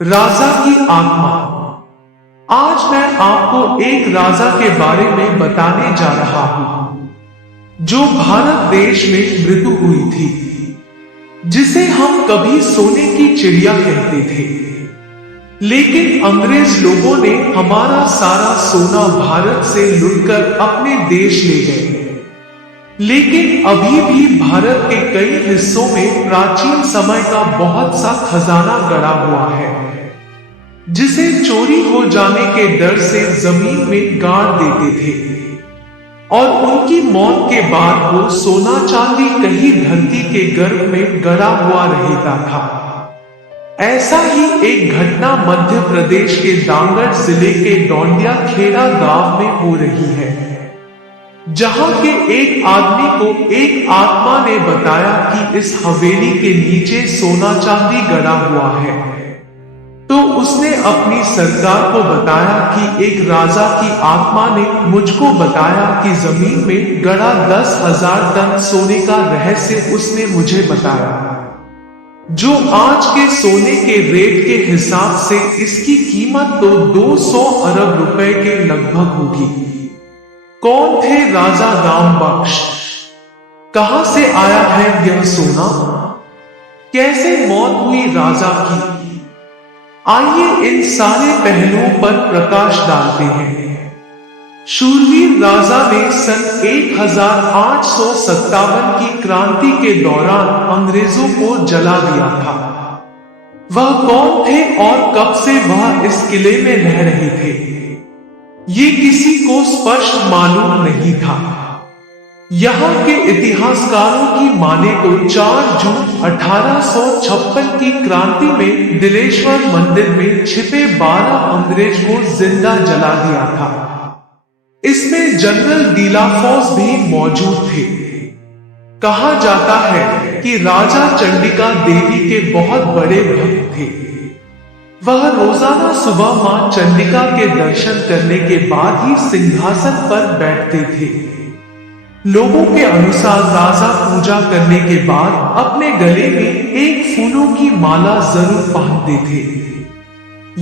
राजा की आत्मा। आज मैं आपको एक राजा के बारे में बताने जा रहा हूं जो भारत देश में मृत्यु हुई थी, जिसे हम कभी सोने की चिड़िया कहते थे। लेकिन अंग्रेज लोगों ने हमारा सारा सोना भारत से लुटकर अपने देश ले गए। लेकिन अभी भी भारत के कई हिस्सों में प्राचीन समय का बहुत सा खजाना गड़ा हुआ है, जिसे चोरी हो जाने के डर से जमीन में गाड़ देते थे और उनकी मौत के बाद वो सोना चांदी कहीं धरती के गर्भ में गड़ा हुआ रहता था। ऐसा ही एक घटना मध्य प्रदेश के डांगड़ जिले के डोंडिया खेड़ा गांव में हो रही है, जहां के एक आदमी को एक आत्मा ने बताया कि इस हवेली के नीचे सोना चांदी गड़ा हुआ है। तो उसने अपनी सरकार को बताया कि एक राजा की आत्मा ने मुझको बताया कि जमीन में गड़ा 10,000 टन सोने का रहस्य उसने मुझे बताया, जो आज के सोने के रेट के हिसाब से इसकी कीमत तो 200 अरब रुपए के लगभग होगी। कौन थे राजा राम बख्श? कहां से आया है यह सोना? कैसे मौत हुई राजा की? आइए इन सारे पहलुओं पर प्रकाश डालते हैं। शूरवीर राजा ने सन 1857 की क्रांति के दौरान अंग्रेजों को जला दिया था। वह कौन थे और कब से वह इस किले में रह रहे थे, ये किसी को स्पष्ट मालूम नहीं था। यहाँ के इतिहासकारों की माने तो 4 जून 1856 की क्रांति में दिलेश्वर मंदिर में छिपे 12 अंग्रेज को जिंदा जला दिया था। इसमें जनरल डीलाफोर्स भी मौजूद थे। कहा जाता है कि राजा चंडिका देवी के बहुत बड़े भक्त थे। वह रोजाना सुबह मां चंडिका के दर्शन करने के बाद ही सिंहासन पर बैठते थे। लोगों के अनुसार राजा पूजा करने के बाद अपने गले में एक फूलों की माला जरूर पहनते थे।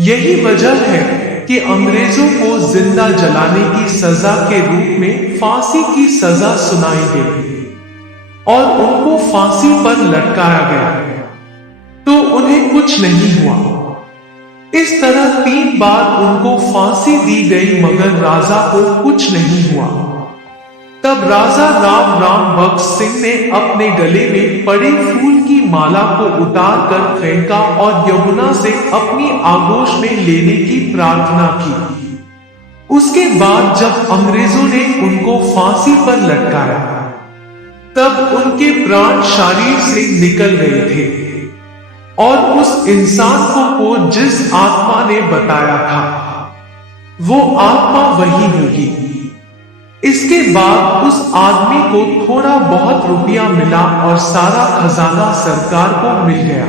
यही वजह है कि अंग्रेजों को जिंदा जलाने की सजा के रूप में फांसी की सजा सुनाई गई और उनको फांसी पर लटकाया गया, तो उन्हें कुछ नहीं हुआ। इस तरह 3 बार उनको फांसी दी गई मगर राजा को कुछ नहीं हुआ। तब राजा राम बख्श सिंह ने अपने गले में पड़े फूल की माला को उतार कर फेंका और यमुना से अपनी आगोश में लेने की प्रार्थना की। उसके बाद जब अंग्रेजों ने उनको फांसी पर लटकाया, तब उनके प्राण शरीर से निकल गए थे और उस इंसान को जिस आत्मा ने बताया था, वो आत्मा वही होगी। इसके बाद उस आदमी को थोड़ा बहुत रुपया मिला और सारा खजाना सरकार को मिल गया।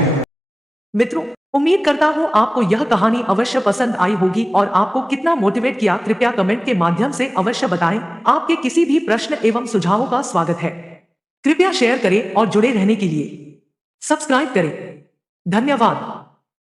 मित्रों, उम्मीद करता हूँ आपको यह कहानी अवश्य पसंद आई होगी और आपको कितना मोटिवेट किया कृपया कमेंट के माध्यम से अवश्य बताएं। आपके किसी भी प्रश्न एवं सुझावों का स्वागत है। कृपया शेयर करें और जुड़े रहने के लिए सब्सक्राइब करें। धन्यवाद।